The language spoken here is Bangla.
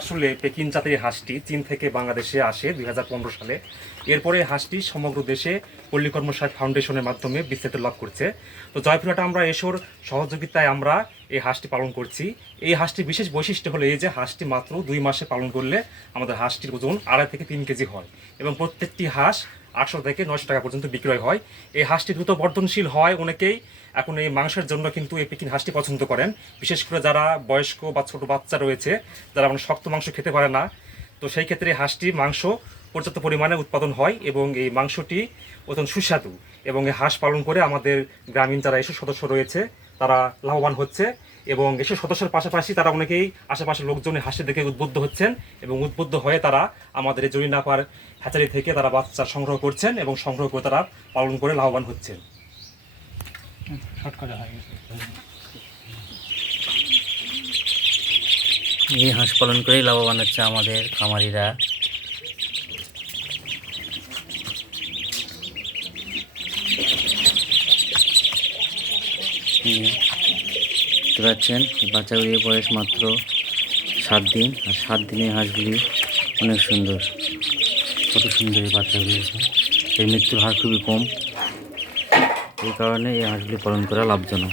আসলে পেকিং জাতের হাঁসটি চীন থেকে বাংলাদেশে আসে 2015 সালে। এরপরে হাঁসটি সমগ্র দেশে পল্লীকর্ম সাহেব ফাউন্ডেশনের মাধ্যমে বিস্তারিত লাভ করছে। তো জয়পুরহাটে আমরা এসোর সহযোগিতায় আমরা এই হাঁসটি পালন করছি। এই হাঁসটির বিশেষ বৈশিষ্ট্য হলো এই যে হাঁসটি মাত্র 2 মাসে পালন করলে আমাদের হাঁসটির ওজন 2.5 থেকে 3 কেজি হয় এবং প্রত্যেকটি হাঁস 800 থেকে 900 টাকা পর্যন্ত বিক্রয় হয়। এই হাঁসটি দ্রুত বর্ধনশীল হয়। অনেকেই এখন এই মাংসের জন্য কিন্তু এই পেকিং হাঁসটি পছন্দ করেন, বিশেষ করে যারা বয়স্ক বা ছোট বাচ্চা রয়েছে, যারা মানে শক্ত মাংস খেতে পারে না। তো সেই ক্ষেত্রে হাঁসটি মাংস পর্যাপ্ত পরিমাণে উৎপাদন হয় এবং এই মাংসটি অত্যন্ত সুস্বাদু। এবং এই হাঁস পালন করে আমাদের গ্রামীণ যারা এসব সদস্য রয়েছে তারা লাভবান হচ্ছে এবং এসব সদস্যের পাশাপাশি তারা অনেকেই আশেপাশের লোকজন হাঁসটি দেখে উদ্বুদ্ধ হচ্ছেন এবং উদ্বুদ্ধ হয়ে তারা আমাদের এই জরিনাপার হ্যাচারি থেকে তারা বাচ্চা সংগ্রহ করছেন এবং সংগ্রহ করে তারা পালন করে লাভবান হচ্ছেন। এই হাঁস পালন করেই লাভবান হচ্ছে আমাদের খামারিরা। দেখতে পাচ্ছেন বাচ্চাগুলির বয়স মাত্র 7 দিন, আর 7 দিনের হাঁসগুলি অনেক সুন্দর। কত সুন্দর এই বাচ্চাগুলি, এর মৃত্যুর হার খুবই কম। এই কারণে এই হাঁসগুলি পালন করা লাভজনক।